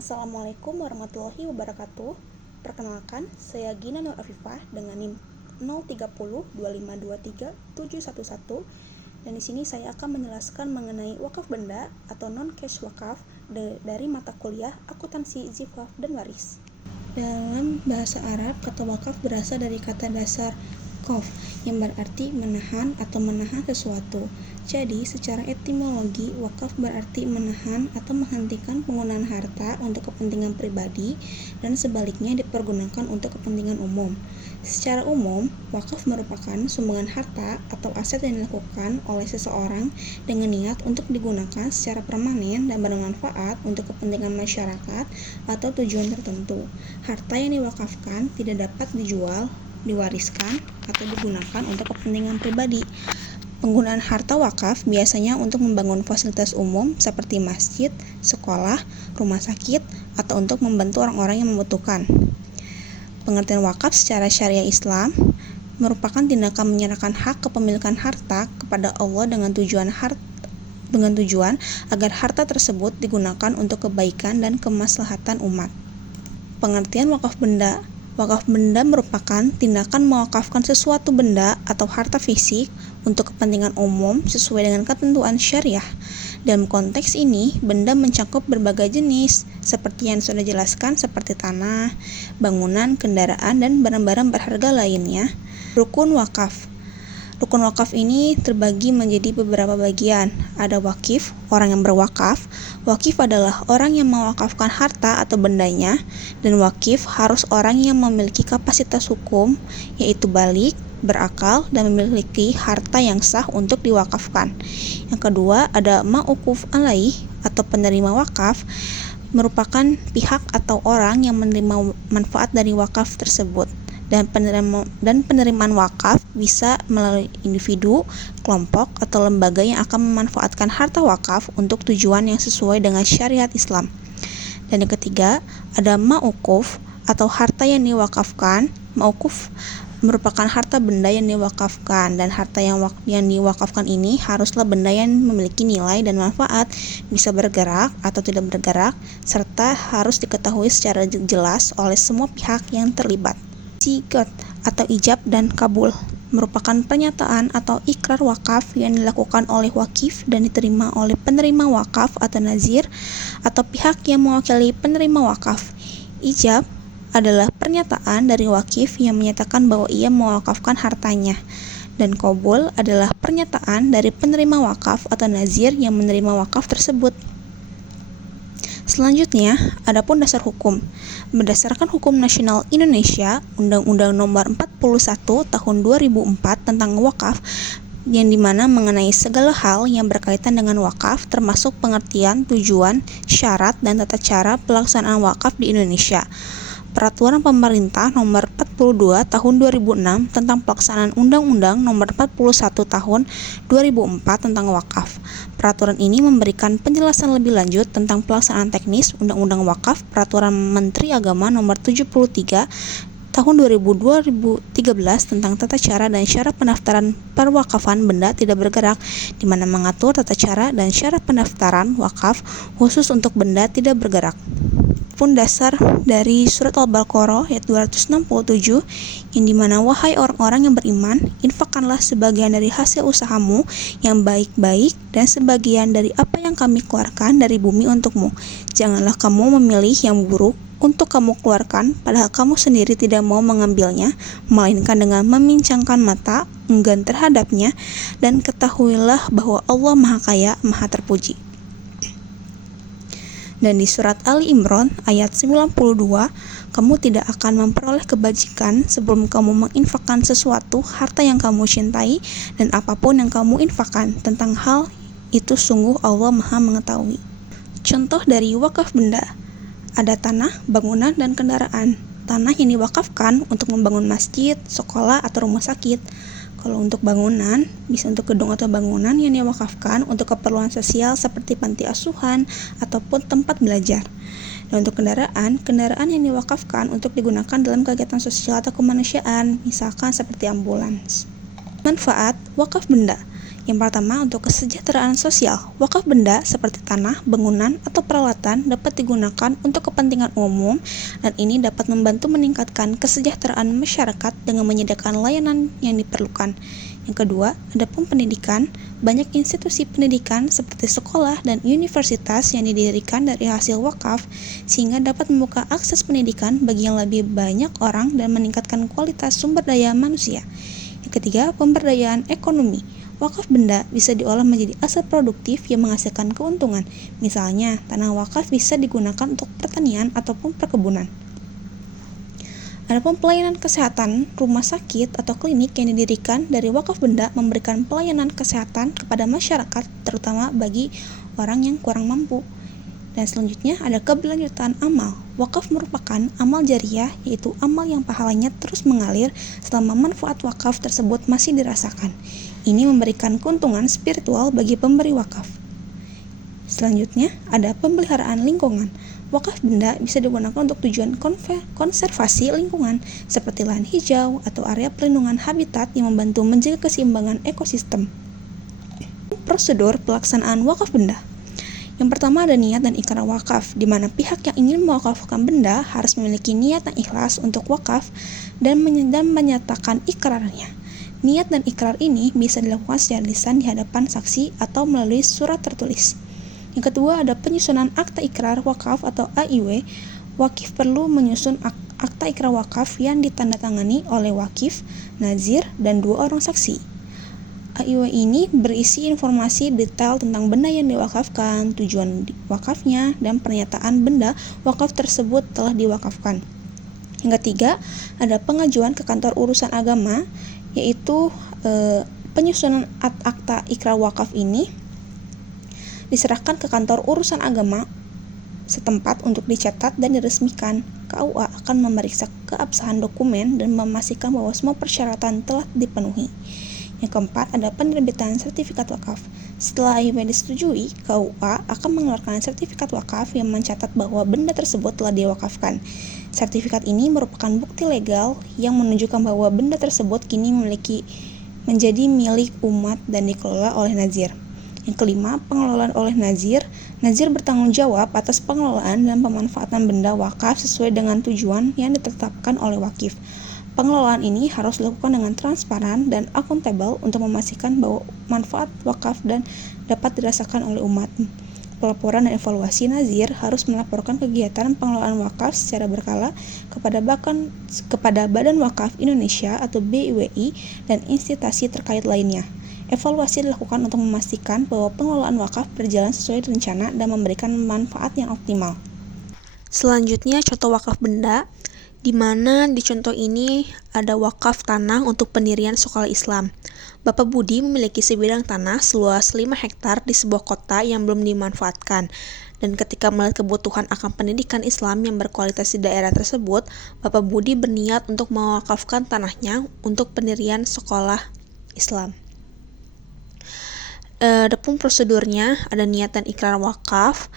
Assalamualaikum warahmatullahi wabarakatuh. Perkenalkan, saya Gina Nur Afifah dengan NIM 03025237711 dan di sini saya akan menjelaskan mengenai wakaf benda atau non-cash wakaf dari mata kuliah akuntansi, zifaf, dan waris. Dalam bahasa Arab, kata wakaf berasal dari kata dasar qaf yang berarti menahan atau menahan sesuatu. Jadi, secara etimologi, wakaf berarti menahan atau menghentikan penggunaan harta untuk kepentingan pribadi dan sebaliknya dipergunakan untuk kepentingan umum. Secara umum, wakaf merupakan sumbangan harta atau aset yang dilakukan oleh seseorang dengan niat untuk digunakan secara permanen dan bermanfaat untuk kepentingan masyarakat atau tujuan tertentu. Harta yang diwakafkan tidak dapat dijual, diwariskan, atau digunakan untuk kepentingan pribadi. Penggunaan harta wakaf biasanya untuk membangun fasilitas umum seperti masjid, sekolah, rumah sakit, atau untuk membantu orang-orang yang membutuhkan. Pengertian wakaf secara syariah Islam merupakan tindakan menyerahkan hak kepemilikan harta kepada Allah dengan tujuan agar harta tersebut digunakan untuk kebaikan dan kemaslahatan umat. Pengertian wakaf benda. Wakaf benda merupakan tindakan mewakafkan sesuatu benda atau harta fisik untuk kepentingan umum sesuai dengan ketentuan syariah. Dalam konteks ini, benda mencakup berbagai jenis, seperti yang sudah dijelaskan seperti tanah, bangunan, kendaraan, dan barang-barang berharga lainnya. Rukun wakaf. Rukun wakaf ini terbagi menjadi beberapa bagian. Ada wakif, orang yang berwakaf. Wakif adalah orang yang mewakafkan harta atau bendanya, dan wakif harus orang yang memiliki kapasitas hukum, yaitu balik, berakal, dan memiliki harta yang sah untuk diwakafkan. Yang kedua, ada ma'ukuf alaih atau penerima wakaf, merupakan pihak atau orang yang menerima manfaat dari wakaf tersebut. Dan penerimaan wakaf bisa melalui individu, kelompok, atau lembaga yang akan memanfaatkan harta wakaf untuk tujuan yang sesuai dengan syariat Islam. Dan yang ketiga, ada ma'ukuf atau harta yang diwakafkan. Ma'ukuf merupakan harta benda yang diwakafkan, dan harta yang diwakafkan ini haruslah benda yang memiliki nilai dan manfaat, bisa bergerak atau tidak bergerak, serta harus diketahui secara jelas oleh semua pihak yang terlibat. Sigat atau ijab dan kabul merupakan pernyataan atau ikrar wakaf yang dilakukan oleh wakif dan diterima oleh penerima wakaf atau nazir atau pihak yang mewakili penerima wakaf. Ijab adalah pernyataan dari wakif yang menyatakan bahwa ia mewakafkan hartanya, dan kabul adalah pernyataan dari penerima wakaf atau nazir yang menerima wakaf tersebut. Selanjutnya, adapun dasar hukum. Berdasarkan Hukum Nasional Indonesia, Undang-Undang Nomor 41 Tahun 2004 tentang wakaf, yang dimana mengenai segala hal yang berkaitan dengan wakaf, termasuk pengertian, tujuan, syarat, dan tata cara pelaksanaan wakaf di Indonesia. Peraturan Pemerintah Nomor 42 Tahun 2006 tentang pelaksanaan Undang-Undang Nomor 41 Tahun 2004 tentang wakaf. Peraturan ini memberikan penjelasan lebih lanjut tentang pelaksanaan teknis Undang-Undang Wakaf. Peraturan Menteri Agama Nomor 73 Tahun 2013 tentang tata cara dan syarat pendaftaran perwakafan benda tidak bergerak, di mana mengatur tata cara dan syarat pendaftaran wakaf khusus untuk benda tidak bergerak. Pun dasar dari surat Al-Baqarah ayat 267 yang dimana wahai orang-orang yang beriman, infakkanlah sebagian dari hasil usahamu yang baik-baik dan sebagian dari apa yang kami keluarkan dari bumi untukmu. Janganlah kamu memilih yang buruk untuk kamu keluarkan, padahal kamu sendiri tidak mau mengambilnya, melainkan dengan memincangkan mata, enggan terhadapnya, dan ketahuilah bahwa Allah Maha Kaya, Maha Terpuji. Dan di surat Ali Imran ayat 92, kamu tidak akan memperoleh kebajikan sebelum kamu menginfakkan sesuatu harta yang kamu cintai, dan apapun yang kamu infakkan tentang hal itu sungguh Allah Maha mengetahui. Contoh dari wakaf benda, ada tanah, bangunan, dan kendaraan. Tanah yang diwakafkan untuk membangun masjid, sekolah, atau rumah sakit. Kalau untuk bangunan, bisa untuk gedung atau bangunan yang diwakafkan untuk keperluan sosial seperti panti asuhan ataupun tempat belajar. Dan untuk kendaraan yang diwakafkan untuk digunakan dalam kegiatan sosial atau kemanusiaan, misalkan seperti ambulans. Manfaat wakaf benda. Yang pertama, untuk kesejahteraan sosial. Wakaf benda seperti tanah, bangunan, atau peralatan dapat digunakan untuk kepentingan umum dan ini dapat membantu meningkatkan kesejahteraan masyarakat dengan menyediakan layanan yang diperlukan. Yang kedua, adapun pendidikan. Banyak institusi pendidikan seperti sekolah dan universitas yang didirikan dari hasil wakaf sehingga dapat membuka akses pendidikan bagi yang lebih banyak orang dan meningkatkan kualitas sumber daya manusia. Yang ketiga, pemberdayaan ekonomi. Wakaf benda bisa diolah menjadi aset produktif yang menghasilkan keuntungan. Misalnya, tanah wakaf bisa digunakan untuk pertanian ataupun perkebunan. Adapun pelayanan kesehatan, rumah sakit atau klinik yang didirikan dari wakaf benda memberikan pelayanan kesehatan kepada masyarakat, terutama bagi orang yang kurang mampu. Dan selanjutnya ada keberlanjutan amal. Wakaf merupakan amal jariyah, yaitu amal yang pahalanya terus mengalir selama manfaat wakaf tersebut masih dirasakan. Ini memberikan keuntungan spiritual bagi pemberi wakaf. Selanjutnya ada pemeliharaan lingkungan. Wakaf benda bisa digunakan untuk tujuan konservasi lingkungan, seperti lahan hijau atau area pelindungan habitat yang membantu menjaga keseimbangan ekosistem. Prosedur pelaksanaan wakaf benda. Yang pertama ada niat dan ikrar wakaf, di mana pihak yang ingin mewakafkan benda harus memiliki niat yang ikhlas untuk wakaf dan menyatakan ikrarnya. Niat dan ikrar ini bisa dilakukan secara lisan di hadapan saksi atau melalui surat tertulis. Yang kedua ada penyusunan akta ikrar wakaf atau AIW. Wakif perlu menyusun akta ikrar wakaf yang ditandatangani oleh wakif, nazir, dan 2 orang saksi. AIW ini berisi informasi detail tentang benda yang diwakafkan, tujuan wakafnya, dan pernyataan benda wakaf tersebut telah diwakafkan. Yang ketiga, ada pengajuan ke kantor urusan agama, yaitu penyusunan akta ikrar wakaf ini diserahkan ke kantor urusan agama setempat untuk dicatat dan diresmikan. KUA akan memeriksa keabsahan dokumen dan memastikan bahwa semua persyaratan telah dipenuhi. Yang keempat, ada penerbitan sertifikat wakaf. Setelah AIW disetujui, KUA akan mengeluarkan sertifikat wakaf yang mencatat bahwa benda tersebut telah diwakafkan. Sertifikat ini merupakan bukti legal yang menunjukkan bahwa benda tersebut kini menjadi milik umat dan dikelola oleh nazir. Yang kelima, pengelolaan oleh nazir. Nazir bertanggung jawab atas pengelolaan dan pemanfaatan benda wakaf sesuai dengan tujuan yang ditetapkan oleh wakif. Pengelolaan ini harus dilakukan dengan transparan dan akuntabel untuk memastikan bahwa manfaat wakaf dan dapat dirasakan oleh umat. Pelaporan dan evaluasi nazir harus melaporkan kegiatan pengelolaan wakaf secara berkala kepada Badan Wakaf Indonesia atau BWI dan institusi terkait lainnya. Evaluasi dilakukan untuk memastikan bahwa pengelolaan wakaf berjalan sesuai rencana dan memberikan manfaat yang optimal. Selanjutnya contoh wakaf benda, di mana di contoh ini ada wakaf tanah untuk pendirian sekolah Islam. Bapak Budi memiliki sebidang tanah seluas 5 hektar di sebuah kota yang belum dimanfaatkan. Dan ketika melihat kebutuhan akan pendidikan Islam yang berkualitas di daerah tersebut, Bapak Budi berniat untuk mewakafkan tanahnya untuk pendirian sekolah Islam. Adapun prosedurnya ada niat dan ikrar wakaf.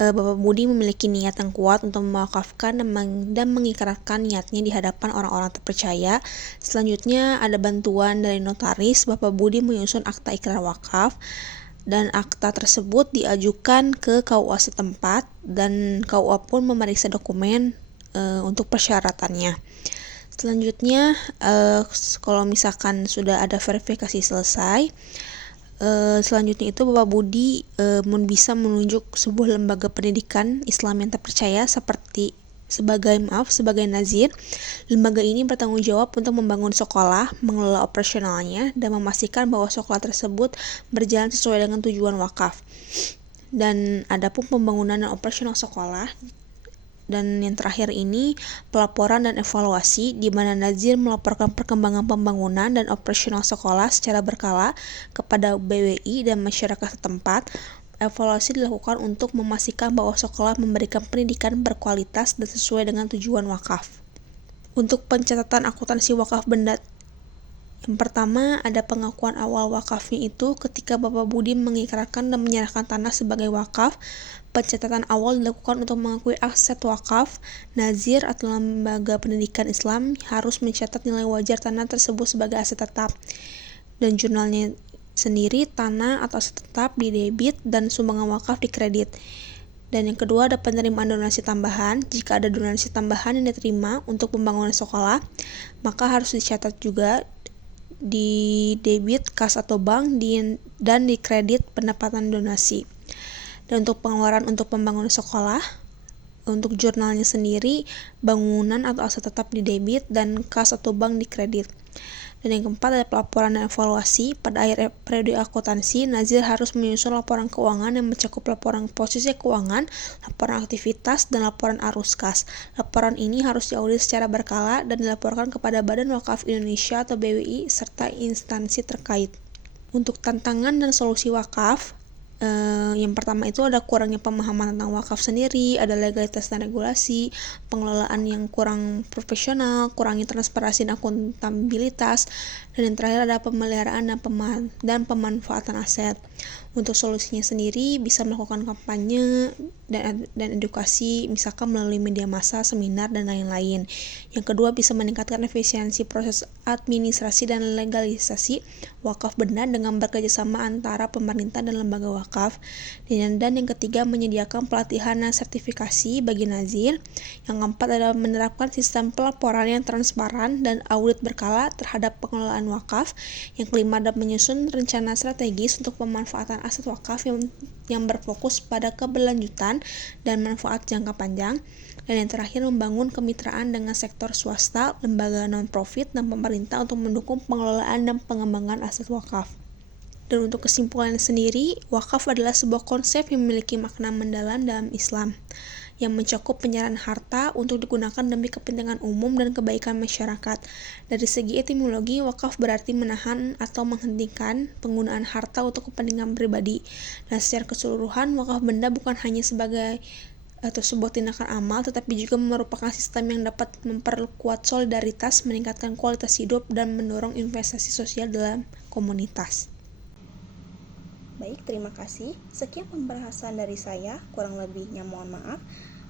Bapak Budi memiliki niat yang kuat untuk mewakafkan dan mengikrarkan niatnya di hadapan orang-orang terpercaya. Selanjutnya ada bantuan dari notaris. Bapak Budi menyusun akta ikrar wakaf dan akta tersebut diajukan ke KUA setempat dan KUA pun memeriksa dokumen untuk persyaratannya. Selanjutnya kalau misalkan sudah ada verifikasi selesai, selanjutnya itu Bapak Budi bisa menunjuk sebuah lembaga pendidikan Islam yang terpercaya sebagai nazir. Lembaga ini bertanggung jawab untuk membangun sekolah, mengelola operasionalnya, dan memastikan bahwa sekolah tersebut berjalan sesuai dengan tujuan wakaf. Dan adapun pembangunan dan operasional sekolah. Dan yang terakhir ini pelaporan dan evaluasi, di mana nazir melaporkan perkembangan pembangunan dan operasional sekolah secara berkala kepada BWI dan masyarakat setempat. Evaluasi dilakukan untuk memastikan bahwa sekolah memberikan pendidikan berkualitas dan sesuai dengan tujuan wakaf. Untuk pencatatan akuntansi wakaf benda, yang pertama ada pengakuan awal wakafnya itu ketika Bapak Budi mengikrarkan dan menyerahkan tanah sebagai wakaf. Pencatatan awal dilakukan untuk mengakui aset wakaf. Nazir atau lembaga pendidikan Islam harus mencatat nilai wajar tanah tersebut sebagai aset tetap. Dan jurnalnya sendiri, tanah atau aset tetap di debit, dan sumbangan wakaf di kredit. Dan yang kedua ada penerimaan donasi tambahan. Jika ada donasi tambahan yang diterima untuk pembangunan sekolah, maka harus dicatat juga di debit, kas atau bank, dan di kredit pendapatan donasi. Dan untuk pengeluaran untuk pembangunan sekolah, untuk jurnalnya sendiri, bangunan atau aset tetap di debit, dan kas atau bank di kredit. Dan yang keempat ada pelaporan dan evaluasi. Pada akhir periode akuntansi, Nazir harus menyusun laporan keuangan yang mencakup laporan posisi keuangan, laporan aktivitas, dan laporan arus kas. Laporan ini harus diaudit secara berkala dan dilaporkan kepada Badan Wakaf Indonesia atau BWI serta instansi terkait. Untuk tantangan dan solusi wakaf, yang pertama itu ada kurangnya pemahaman tentang wakaf sendiri, ada legalitas dan regulasi, pengelolaan yang kurang profesional, kurangnya transparansi dan akuntabilitas, dan yang terakhir ada pemeliharaan dan pemanfaatan aset. Untuk solusinya sendiri bisa melakukan kampanye dan edukasi, misalkan melalui media massa, seminar, dan lain-lain. Yang kedua bisa meningkatkan efisiensi proses administrasi dan legalisasi wakaf benda dengan bekerjasama antara pemerintah dan lembaga wakaf. Dan yang ketiga menyediakan pelatihan dan sertifikasi bagi nazir. Yang keempat adalah menerapkan sistem pelaporan yang transparan dan audit berkala terhadap pengelolaan wakaf. Yang kelima adalah menyusun rencana strategis untuk pemanfaatan aset wakaf yang berfokus pada keberlanjutan dan manfaat jangka panjang. Dan yang terakhir membangun kemitraan dengan sektor swasta, lembaga non-profit, dan pemerintah untuk mendukung pengelolaan dan pengembangan aset wakaf. Dan untuk kesimpulan sendiri, wakaf adalah sebuah konsep yang memiliki makna mendalam dalam Islam, yang mencakup penyerahan harta untuk digunakan demi kepentingan umum dan kebaikan masyarakat. Dari segi etimologi, wakaf berarti menahan atau menghentikan penggunaan harta untuk kepentingan pribadi. Dan secara keseluruhan, wakaf benda bukan hanya sebagai atau sebuah tindakan amal, tetapi juga merupakan sistem yang dapat memperkuat solidaritas, meningkatkan kualitas hidup, dan mendorong investasi sosial dalam komunitas. Baik, terima kasih. Sekian pembahasan dari saya, kurang lebihnya mohon maaf.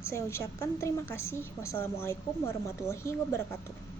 Saya ucapkan terima kasih. Wassalamualaikum warahmatullahi wabarakatuh.